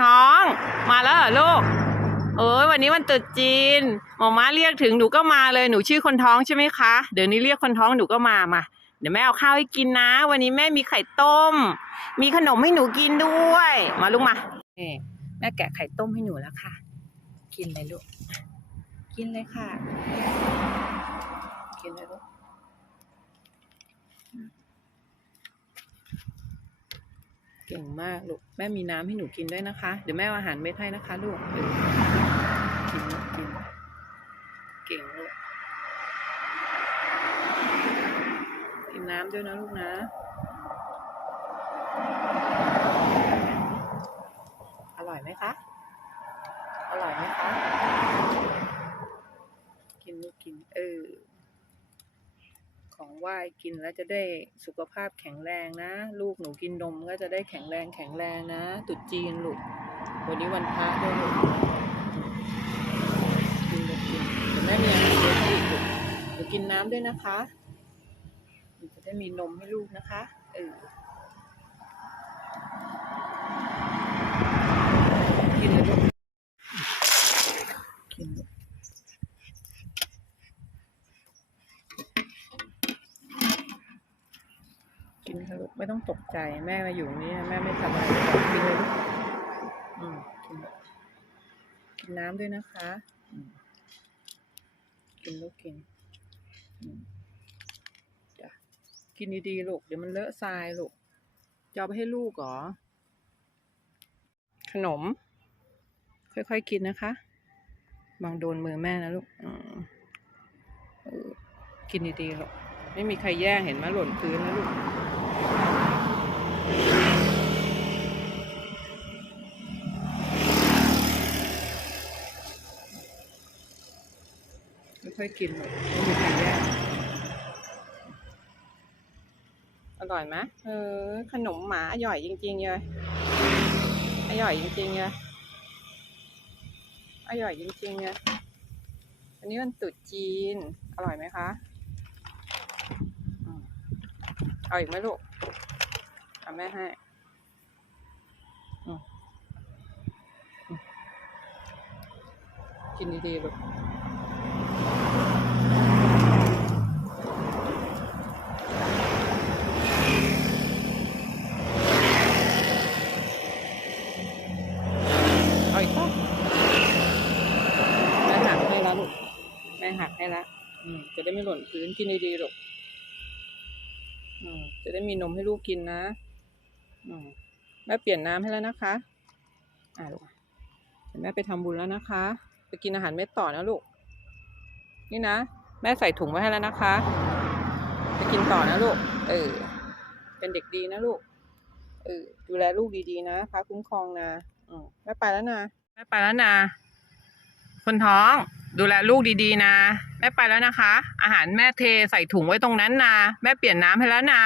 ท้อง มาแล้วเหรอลูก เอ้ยวันนี้วันตรุษจีนหมอม้าเรียกถึงหนูก็มาเลยหนูชื่อคนท้องใช่ไหมคะ เดี๋ยวนี้เรียกคนท้องหนูก็มามา เดี๋ยวแม่เอาข้าวให้กินนะ วันนี้แม่มีไข่ต้ม มีขนมให้หนูกินด้วย มาลูกมาแม่แกะไข่ต้มให้หนูแล้วค่ะ กินเลยลูก กินเลยค่ะ กินเลยลูก เก่งมากลูก แม่มีน้ำให้หนูกินด้วยนะคะ เดี๋ยวแม่อาหารเม็ดให้นะคะลูกกินกินเก่งลูก กินน้ำด้วยนะลูกนะ อร่อยไหมคะ อร่อยไหมคะ กินลูกกิน เออ ไหว้กินแล้วจะได้สุขภาพแข็งแรงนะ ลูกหนูกินนมก็จะได้แข็งแรงแข็งแรงนะ ตุดจีนลูก วันนี้วันพระด้วยลูกกินลูกกินเดี๋ยวแม่มีอาหารให้อีกลูกเดี๋ยวกินน้ำด้วยนะคะ จะได้มีนมให้ลูกนะคะ เออ กินเลยลูก กินลูก กินค่ะลูก ไม่ต้องตกใจแม่มาอยู่นี่แม่ไม่ทำอะไรกินเลยลูกอืมกินกินน้ำด้วยนะคะกินลูกกินจ้ะกินดีๆลูกเดี๋ยวมันเลอะทรายลูกจะเอาไปให้ลูกเหรอ ขนม ค่อยๆกินนะคะมองโดนมือแม่นะลูกกินดีๆลูกไม่มีใครแย่งเห็นไหมหล่นพื้นนะลูก ค่อยกินเลยไม่มีใครแย่อร่อยไหมเออ ขนมหมาอร่อยจริงๆเลยอร่อยจริงๆเลยอร่อยจริงๆเลยอันนี้มันตรุษจีน อร่อยไหมคะอืมเอาอีกไหมลูก เอาแม่ให้อืมอืมกินดีๆลูกเอาอีกป่ะแม่หักให้แล้วลูก แม่หักให้แล้วอืม จะได้ไม่หล่นพื้นกินดีๆลูก อืม จะได้มีนมให้ลูกกินนะอืม แม่เปลี่ยนน้ำให้แล้วนะคะ อ่าลูกเดี๋ยวแม่ไปทำบุญแล้วนะคะ ไปกินอาหารเม็ดต่อนะลูก นี่นะ แม่ใส่ถุงไว้ให้แล้วนะคะ ไปกินต่อนะลูก เออ เป็นเด็กดีนะลูก เออ ดูแลลูกดีๆนะพระคุ้มครองนะอืมแม่ไปแล้วนะ แม่ไปแล้วนะ คนท้อง ดูแลลูกดีๆนะ แม่ไปแล้วนะคะ อาหารแม่เทใส่ถุงไว้ตรงนั้นนะ แม่เปลี่ยนน้ำให้แล้วนะ